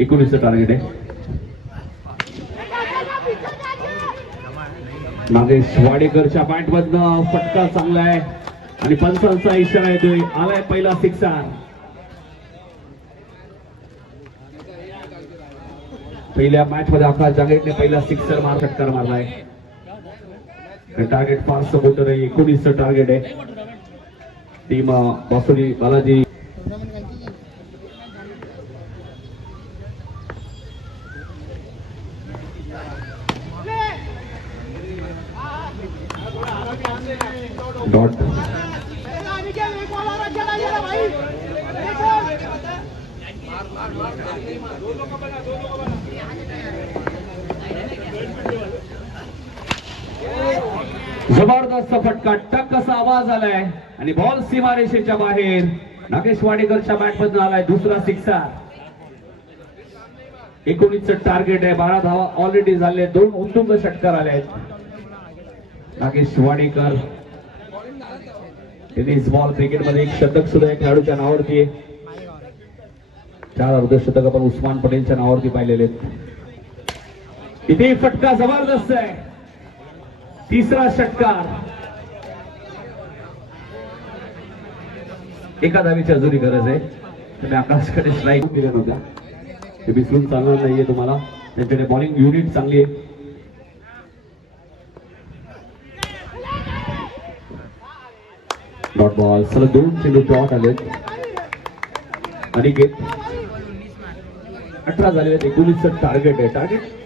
19 target आहे. Nagesh वाडेकरच्या bat मधनं फटका चांगला आहे आणि पंचांचा इशारा येतोय. आलाय पहिला सिक्सर. पहिल्या मॅच मध्ये आकाश जागेटने पहिला सिक्सर षटकार मारलाय. टार्गेट फारसं मोठं नाही. 19 टार्गेट आहे. टीम बासुरी बालाजी डॉट जबरदस्त फटका टक असा आवाज आलाय आणि बॉल सीमारेषेच्या बाहेर. नागेश वाडेकरच्या बॅट मधून आलाय दुसरा सिक्सर. 19 टार्गेट आहे. 12 धावा ऑलरेडी झाले. 2 उत्तुंग षटकार आले आहेत. Nagesh Wadekar tennis ball cricket मध्ये एक शतक सुद्धा या खेळाडूच्या नावावरती आहे. 4 अर्धशतक आपण उस्मान पटेलच्या नावावरती पाहिलेले आहेत. इथे फटका जबरदस्त आहे. तिसरा षटकार. एका धावीची अजूनही गरज आहे. तुम्ही आकाशकडे स्ट्राईक दिल्या नव्हत्या ते विसरून चालणार नाहीये तुम्हाला. त्यांच्याकडे बॉलिंग युनिट चांगली आहे. Dot ball. सलग 2 चेंडू डॉट आलेत. अनिकेत 18 झाले. 19 टार्गेट आहे. टार्गेट